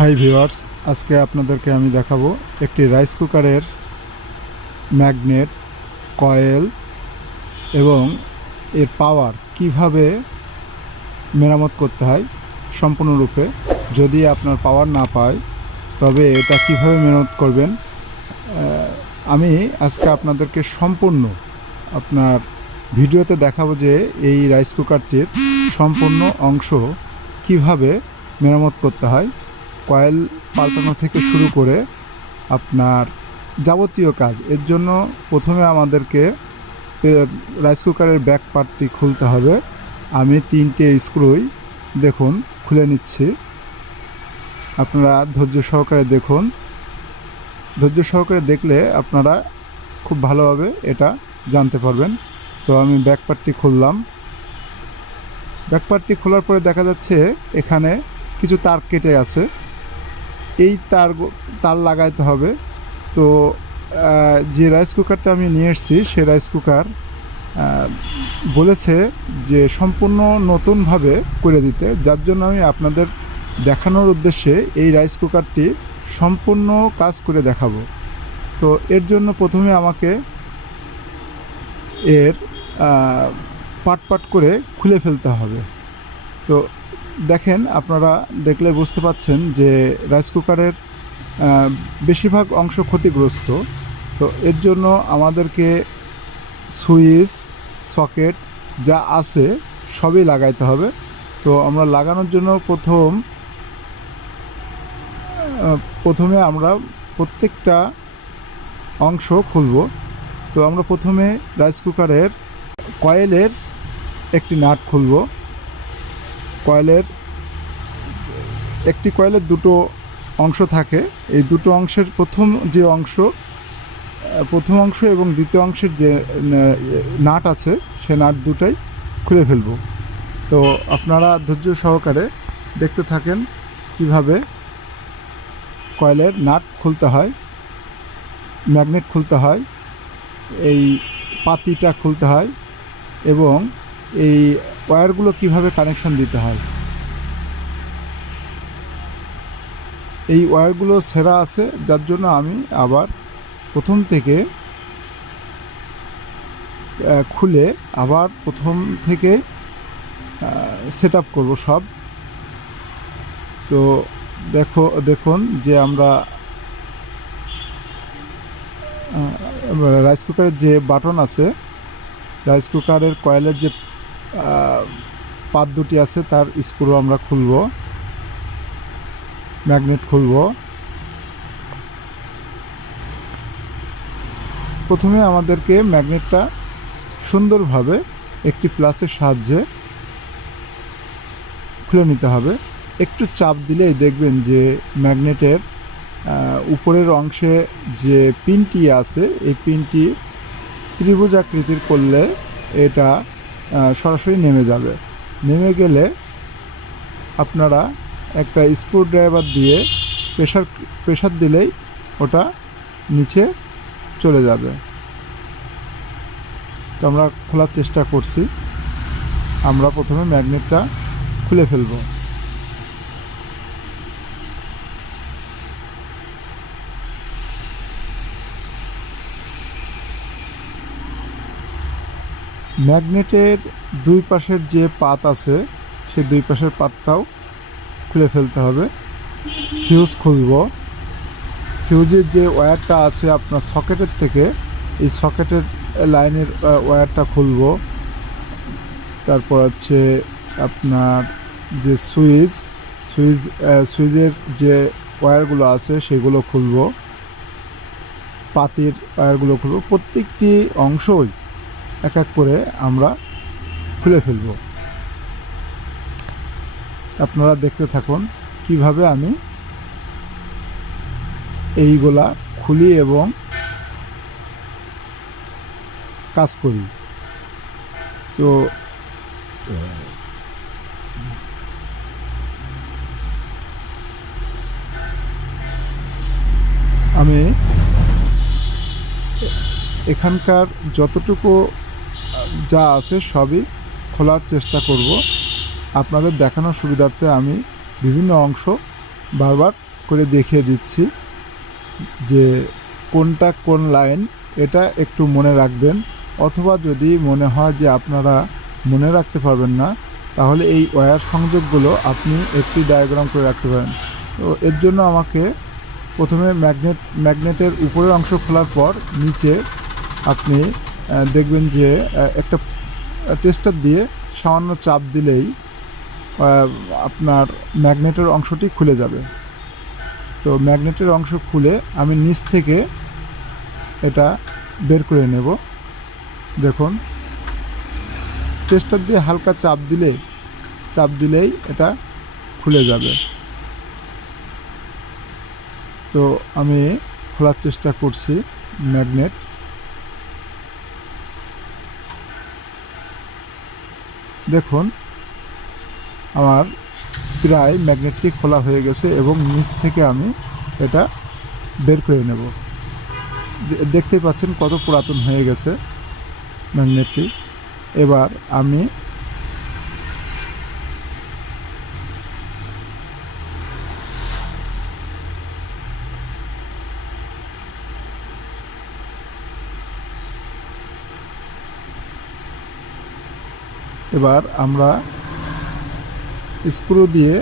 Hi viewers, আজকে আপনাদেরকে আমি দেখাবো একটি রাইস কুকারের ম্যাগনেট, কয়েল এবং এর পাওয়ার কিভাবে মেরামত করতে হয় সম্পূর্ণরূপে। যদি আপনার পাওয়ার না পায় তবে এটা কিভাবে মেরামত করবেন আমি আজকে আপনাদেরকে সম্পূর্ণ আপনার ভিডিওতে দেখাবো যে এই রাইস কুকারটির সম্পূর্ণ অংশ কিভাবে মেরামত করতে হয়, কয়েল পাল্টানো থেকে শুরু করে আপনার যাবতীয় কাজ। এর জন্য প্রথমে আমাদেরকে রাইস কুকারের ব্যাক পার্টটি খুলতে হবে। আমি 3টে স্ক্রুই দেখুন খুলে নিচ্ছি। আপনারা ধৈর্য সহকারে দেখুন। ধৈর্য সহকারে দেখলে আপনারা খুব ভালোভাবে এটা জানতে পারবেন। তো আমি ব্যাক পার্টটি খুললাম। ব্যাক পার্টটি খোলার পরে দেখা যাচ্ছে এখানে কিছু তার কেটে আছে। এই তার লাগাইতে হবে। তো যে রাইস কুকারটা আমি নিয়ে এসেছি সে রাইস কুকার বলেছে যে সম্পূর্ণ নতুনভাবে করে দিতে, যার জন্য আমি আপনাদের দেখানোর উদ্দেশ্যে এই রাইস কুকারটি সম্পূর্ণ কাজ করে দেখাবো। তো এর জন্য প্রথমে আমাকে এর পাট পাট করে খুলে ফেলতে হবে। তো দেখেন, আপনারা দেখলে বুঝতে পাচ্ছেন যে রাইস কুকারের বেশিরভাগ অংশ ক্ষতিগ্রস্ত। তো এর জন্য আমাদেরকে সুইচ, সকেট যা আছে সবই লাগাইতে হবে। তো আমরা লাগানোর জন্য প্রথমে আমরা প্রত্যেকটা অংশ খুলব। তো আমরা প্রথমে রাইস কুকারের কয়েলের একটি নাট খুলব। একটি কয়েলের দুটো অংশ থাকে। এই দুটো অংশের প্রথম অংশ এবং দ্বিতীয় অংশের যে নাট আছে সে নাট দুটাই খুলে ফেলব। তো আপনারা ধৈর্য সহকারে দেখতে থাকেন কিভাবে কয়েলের নাট খুলতে হয়, ম্যাগনেট খুলতে হয়, এই পাতিটা খুলতে হয় এবং এই ওয়্যারগুলো কিভাবে কানেকশন দিতে হয়। এই ওয়্যারগুলো ছেঁড়া আছে, যার জন্য আমি আবার প্রথম থেকে খুলে আবার প্রথম থেকে সেট আপ করবো সব। তো দেখুন যে আমরা রাইস কুকারের যে বাটন আছে, রাইস কুকারের কয়েলের যে পাত দুটি আছে তার স্ক্রু আমরা খুলব, ম্যাগনেট খুলব। প্রথমে আমাদেরকে ম্যাগনেটটা সুন্দরভাবে একটি প্লাসের সাহায্যে খুলে নিতে হবে। একটু চাপ দিলেই দেখবেন যে ম্যাগনেটের উপরের অংশে যে পিনটি আছে এই পিনটি ত্রিভুজ আকৃতির করলে এটা সরাসরি নেমে যাবে। নেমে গেলে আপনারা একটা স্ক্রুড্রাইভার দিয়ে প্রেশার দিলেই ওটা নিচে চলে যাবে। তো আমরা খোলার চেষ্টা করছি। আমরা প্রথমে ম্যাগনেটটা খুলে ফেলব। ম্যাগনেটের দুই পাশের যে পাত আছে সেই দুই পাশের পাতটাও খুলে ফেলতে হবে। ফিউজ খুলব। ফিউজের যে ওয়্যারটা আছে আপনার সকেটের থেকে, এই সকেটের লাইনের ওয়্যারটা খুলব। তারপর হচ্ছে আপনার যে সুইচের যে ওয়্যারগুলো আছে সেগুলো খুলব, পাতির ওয়্যারগুলো খুলব। প্রত্যেকটি অংশই এক এক করে আমরা খুলে ফেলব। আপনারা দেখতে থাকুন কিভাবে আমি এইগুলা খুলি এবং কাজ করি। তো আমি এখানকার যতটুকু যা আছে সবই খোলার চেষ্টা করব। আপনাদের দেখানোর সুবিধার্থে আমি বিভিন্ন অংশ বারবার করে দেখিয়ে দিচ্ছি যে কোনটা কোন লাইন, এটা একটু মনে রাখবেন। অথবা যদি মনে হয় যে আপনারা মনে রাখতে পারবেন না, তাহলে এই ওয়্যার সংযোগগুলো আপনি একটি ডায়াগ্রাম করে রাখতে পারেন। তো এর জন্য আমাকে প্রথমে ম্যাগনেটের উপরের অংশ খোলার পর নিচে আপনি দেখবেন যে একটা টেস্টার দিয়ে সামান্য চাপ দিলেই আপনার ম্যাগনেটের অংশটি খুলে যাবে। তো ম্যাগনেটের অংশ খুলে আমি নিচ থেকে এটা বের করে নেব। দেখুন, টেস্টার দিয়ে হালকা চাপ দিলেই এটা খুলে যাবে। তো আমি খোলার চেষ্টা করছি ম্যাগনেট। দেখুন, আমার প্রায় ম্যাগনেটটি খোলা হয়ে গেছে এবং নিচ থেকে আমি এটা বের করে নেব। দেখতে পাচ্ছেন কত পুরাতন হয়ে গেছে ম্যাগনেটটি। এবার আমি আমরা স্ক্রু দিয়ে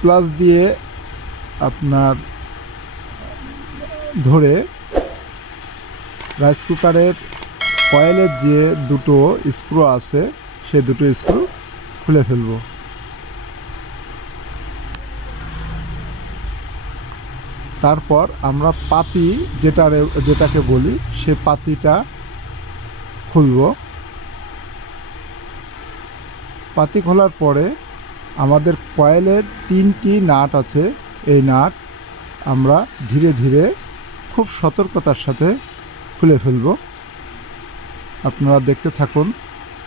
প্লাস দিয়ে আপনার ধরে রাইস কুকারের কয়েলের যে দুটো স্ক্রু আছে সেই দুটো স্ক্রু খুলে ফেলব। তারপর আমরা পাতি যেটাকে বলি সে পাতিটা খুলব। পাতি খোলার পরে আমাদের কয়েলের 3টি নাট আছে, এই নাট আমরা ধীরে ধীরে খুব সতর্কতার সাথে খুলে ফেলব। আপনারা দেখতে থাকুন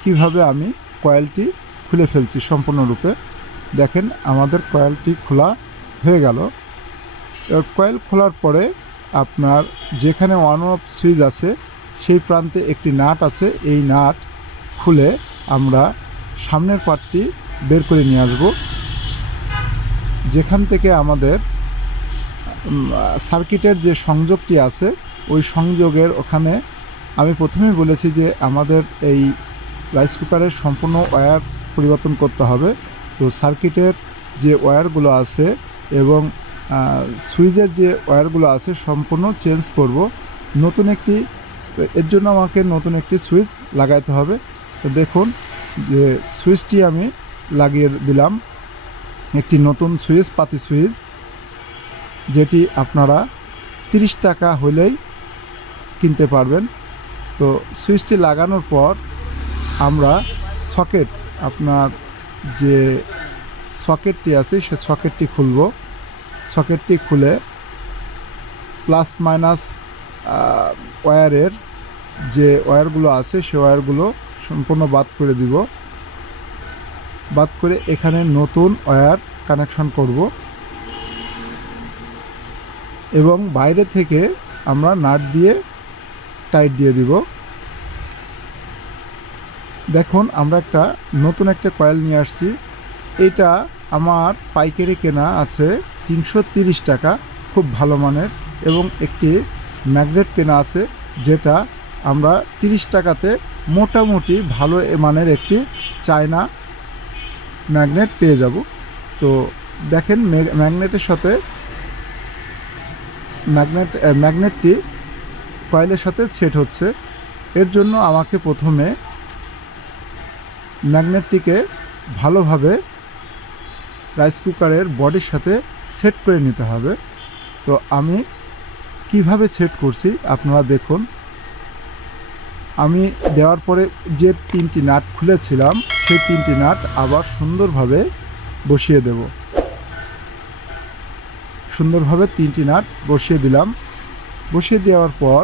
কিভাবে আমি কয়েলটি খুলে ফেলছি সম্পূর্ণরূপে। দেখেন, আমাদের কয়েলটি খোলা হয়ে গেল। কয়েল খোলার পরে আপনার যেখানে অন অফ সুইচ আছে সেই প্রান্তে একটি নাট আছে, এই নাট খুলে আমরা সামনের পার্টটি বের করে নিয়ে আসব। যেখান থেকে আমাদের সার্কিটের যে সংযোগটি আছে ওই সংযোগের ওখানে আমি প্রথমেই বলেছি যে আমাদের এই রাইস কুকারের সম্পূর্ণ ওয়্যার পরিবর্তন করতে হবে। তো সার্কিটের যে ওয়্যারগুলো আছে এবং সুইচের যে ওয়্যারগুলো আছে সম্পূর্ণ চেঞ্জ করব। এর জন্য আমাকে নতুন একটি সুইচ লাগাইতে হবে। তো দেখুন যে সুইচটি আমি লাগিয়ে দিলাম, একটি নতুন সুইচ, পাতি সুইচ, যেটি আপনারা 30 টাকা হলেই কিনতে পারবেন। তো সুইচটি লাগানোর পর আমরা আপনার যে সকেটটি আছে সে সকেটটি খুলব। সকেটটি খুলে প্লাস মাইনাস ওয়্যারের যে ওয়্যারগুলো আছে সে ওয়্যারগুলো সম্পূর্ণ বাদ করে দিব। বাদ করে এখানে নতুন ওয়্যার কানেকশন করব এবং বাইরে থেকে আমরা নাট দিয়ে টাইট দিয়ে দিব। দেখুন, আমরা নতুন একটা কয়েল নিয়ে আসছি। এটা আমার পাইকারি কেনা আছে 330 টাকা, খুব ভালো মানের, এবং একটি ম্যাগনেট কেনা আছে যেটা আমরা 30 টাকাতে মোটামুটি ভালো মানের একটি চায়না ম্যাগনেট পেয়ে যাব। তো দেখেন, ম্যাগনেটের সাথে ম্যাগনেটটি কয়েলের সাথে সেট হচ্ছে। এর জন্য আমাকে প্রথমে ম্যাগনেটটিকে ভালোভাবে রাইস কুকারের বডির সাথে সেট করে নিতে হবে। তো আমি কিভাবে সেট করছি আপনারা দেখুন। আমি দেওয়ার পরে যে 3টি নাট খুলেছিলাম সেই 3টি নাট আবার সুন্দরভাবে বসিয়ে দেব। সুন্দরভাবে 3টি নাট বসিয়ে দিলাম। বসিয়ে দেওয়ার পর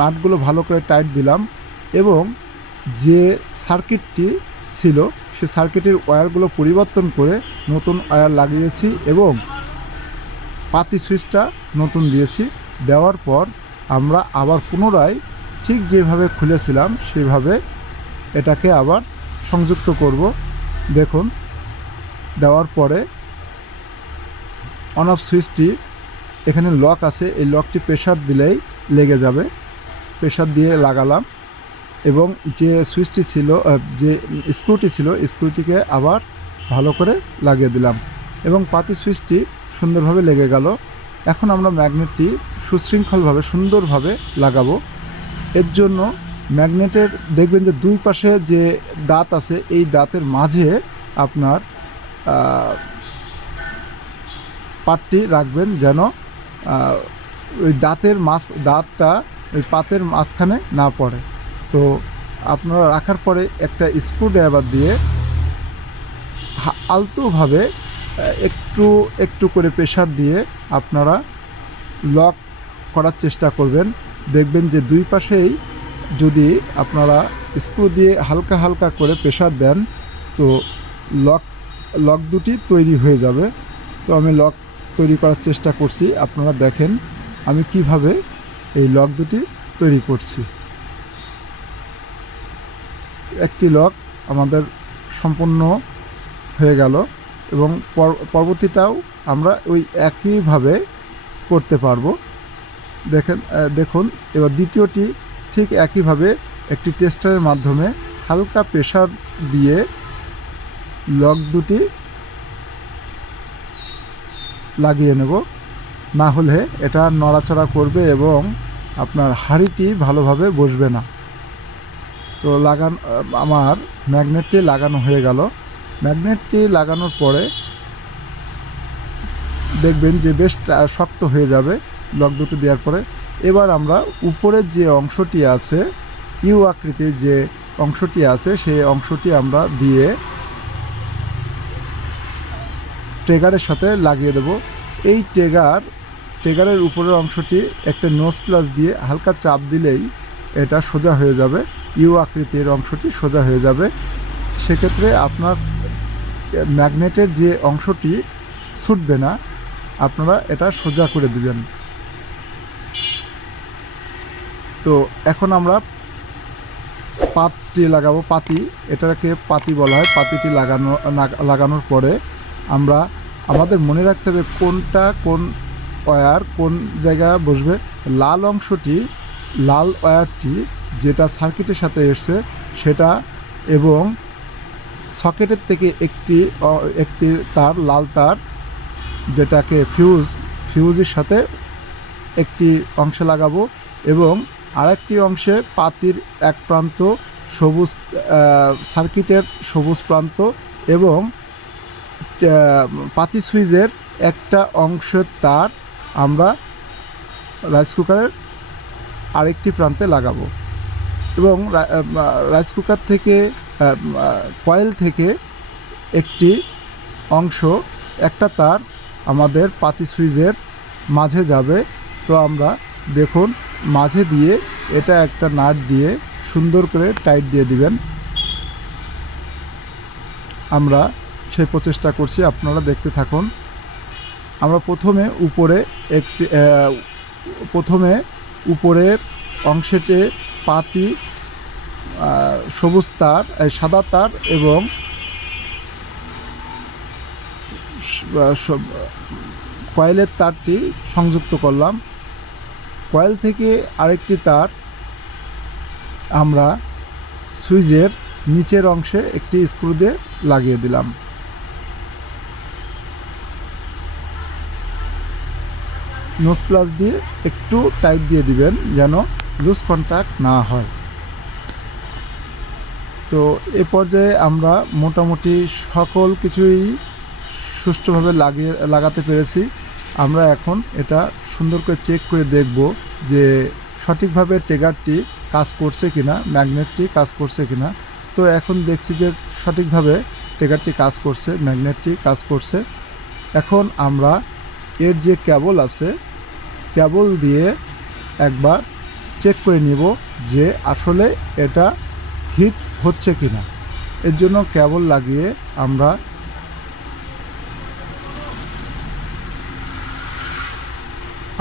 নাটগুলো ভালো করে টাইট দিলাম এবং যে সার্কিটটি ছিল সে সার্কিটের ওয়্যারগুলো পরিবর্তন করে নতুন ওয়্যার লাগিয়েছি এবং পাতি সুইচটা নতুন দিয়েছি। দেওয়ার পর আমরা আবার পুনরায় ঠিক যেভাবে খুলেছিলাম সেভাবে এটাকে আবার সংযুক্ত করব। দেখুন, দেওয়ার পরে অন অফ সুইচটি এখানে লক আছে, এই লকটি প্রেসার দিলেই লেগে যাবে। প্রেসার দিয়ে লাগালাম এবং যে সুইচটি ছিল, যে স্ক্রুটি ছিল, স্ক্রুটিকে আবার ভালো করে লাগিয়ে দিলাম এবং পাতি সুইচটি সুন্দরভাবে লেগে গেল। এখন আমরা ম্যাগনেটটি সুশৃঙ্খলভাবে সুন্দরভাবে লাগাবো। এর জন্য ম্যাগনেটের দেখবেন যে দুই পাশে যে দাঁত আছে, এই দাঁতের মাঝে আপনার পাতটি রাখবেন যেন ওই দাঁতটা ওই পাতের মাঝখানে না পড়ে। তো আপনারা রাখার পরে একটা স্ক্রুড্রাইভার দিয়ে আলতোভাবে একটু একটু করে প্রেসার দিয়ে আপনারা লক করার চেষ্টা করবেন। দেখবেন যে দুই পাশেই যদি আপনারা স্ক্রু দিয়ে হালকা হালকা করে প্রেসার দেন তো লক দুটি তৈরি হয়ে যাবে। তো আমি লক তৈরি করার চেষ্টা করছি, আপনারা দেখেন আমি কিভাবে এই লক দুটি তৈরি করছি। একটি লক আমাদের সম্পূর্ণ হয়ে গেল এবং পরবর্তীটাও আমরা ওই একইভাবে করতে পারবো। দেখুন এবার দ্বিতীয়টি ঠিক একইভাবে একটি টেস্টারের মাধ্যমে হালকা প্রেসার দিয়ে লক দুটি লাগিয়ে নেব, না হলে এটা নড়াচড়া করবে এবং আপনার হাঁড়িটি ভালোভাবে বসবে না। তো আমার ম্যাগনেটটি লাগানো হয়ে গেল। ম্যাগনেটটি লাগানোর পরে দেখবেন যে বেশ শক্ত হয়ে যাবে লক দুটো দেওয়ার পরে। এবার আমরা উপরের যে অংশটি আছে, ইউ আকৃতির যে অংশটি আছে, সেই অংশটি আমরা দিয়ে ট্রিগারের সাথে লাগিয়ে দেব। এই ট্রিগারের উপরের অংশটি একটা নোজ প্লাস দিয়ে হালকা চাপ দিলেই এটা সোজা হয়ে যাবে, ইউ আকৃতির অংশটি সোজা হয়ে যাবে। সেক্ষেত্রে আপনার ম্যাগনেটের যে অংশটি ছুটবে না, আপনারা এটা সোজা করে দিবেন। তো এখন আমরা পাতটি লাগাবো। এটাকে পাতি বলা হয়। পাতিটি লাগানোর পরে আমরা আমাদের মনে রাখতে হবে কোনটা কোন ওয়্যার কোন জায়গায় বসবে। লাল ওয়্যারটি যেটা সার্কিটের সাথে এসছে সেটা, এবং সকেটের থেকে একটি তার, লাল তার, যেটাকে ফিউজের সাথে একটি অংশে লাগাবো এবং আরেকটি অংশে পাতির এক প্রান্ত সবুজ, সার্কিটের সবুজ প্রান্ত এবং পাতি সুইচের একটা অংশের তার আমরা রাইস কুকারের আরেকটি প্রান্তে লাগাবো এবং রাইস কুকার থেকে কয়েল থেকে একটি অংশ, একটা তার আমাদের পাতি সুইচের মাঝে যাবে। তো আমরা দেখুন মাঝে দিয়ে এটা একটা নাট দিয়ে সুন্দর করে টাইট দিয়ে দিবেন। আমরা সেই প্রচেষ্টা করছি, আপনারা দেখতে থাকুন। আমরা প্রথমে উপরের অংশেতে পাতি, সবুজ তার, সাদা তার এবং কয়েলের তারটি সংযুক্ত করলাম। কয়েল থেকে আরেকটি তার আমরা সুইচের নিচের অংশে একটি স্ক্রু দিয়ে লাগিয়ে দিলাম। নোজ প্লাস দিয়ে একটু টাইট দিয়ে দিবেন যেন লুজ কন্ট্যাক্ট না হয়। তো এ পর্যায়ে আমরা মোটামুটি সকল কিছুই সুষ্ঠুভাবে লাগাতে পেরেছি। আমরা এখন এটা সুন্দর করে চেক করে দেখব যে সঠিকভাবে ট্রিগারটি কাজ করছে কিনা, ম্যাগনেটটি কাজ করছে কিনা। তো এখন দেখছি যে সঠিকভাবে ট্রিগারটি কাজ করছে, ম্যাগনেটটি কাজ করছে। এখন আমরা এর যে কেবল আছে, কেবল দিয়ে একবার চেক করে নিব যে আসলে এটা হিট হচ্ছে কিনা। এর জন্য কেবল লাগিয়ে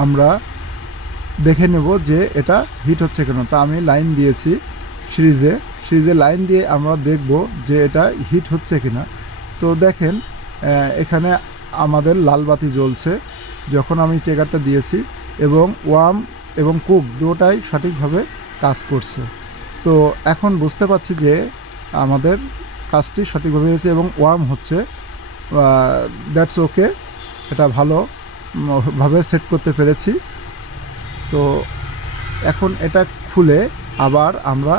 আমরা দেখে নেব যে এটা হিট হচ্ছে কেন। তা আমি লাইন দিয়েছি সিরিজে লাইন দিয়ে আমরা দেখব যে এটা হিট হচ্ছে কিনা। তো দেখেন এখানে আমাদের লাল বাতি জ্বলছে যখন আমি ট্রিগারটা দিয়েছি, এবং ওয়ার্ম এবং কুক দুটোটাই সঠিকভাবে কাজ করছে। তো এখন বুঝতে পারছি যে আমাদের কাজটি সঠিকভাবে হয়েছে এবং ওয়ার্ম হচ্ছে। দ্যাটস ওকে, এটা ভালোভাবে সেট করতে পেরেছি। তো এখন এটা খুলে আবার আমরা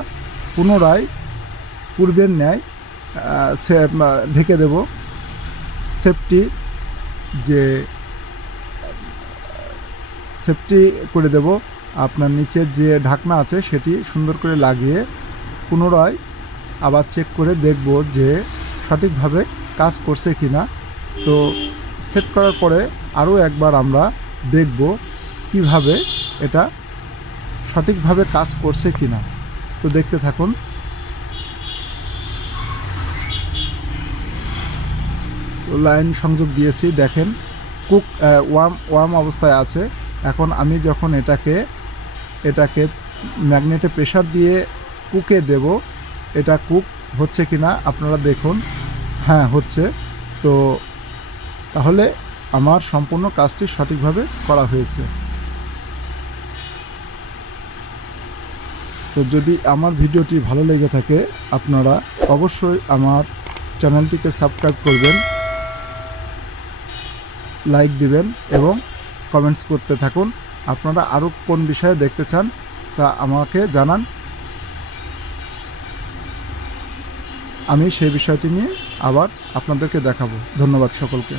পুনরায় পূর্বের ন্যায় ঢেকে দেব। সেফটি করে দেব। আপনার নিচের যে ঢাকনা আছে সেটি সুন্দর করে লাগিয়ে পুনরায় আবার চেক করে দেখব যে সঠিকভাবে কাজ করছে কি না। তো সেট করার পরে আরও একবার আমরা দেখব কিভাবে এটা সঠিকভাবে কাজ করছে কি না। তো দেখতে থাকুন। লাইন সংযোগ দিয়েছি, দেখেন কুক ওয়ার্ম অবস্থায় আছে। এখন আমি যখন এটাকে ম্যাগনেটে প্রেসার দিয়ে কুকে দেব, এটা কুক হচ্ছে কি না আপনারা দেখুন। হ্যাঁ, হচ্ছে। তো তাহলে আমার সম্পূর্ণ কাজটি সঠিকভাবে করা হয়েছে। তো যদি আমার ভিডিওটি ভালো লেগে থাকে আপনারা অবশ্যই আমার চ্যানেলটিকে সাবস্ক্রাইব করবেন, লাইক দিবেন এবং কমেন্টস করতে থাকুন। আপনারা আরও কোন বিষয়ে দেখতে চান তা আমাকে জানান, আমি সেই বিষয়টি নিয়ে আবার আপনাদেরকে দেখাবো। ধন্যবাদ সকলকে।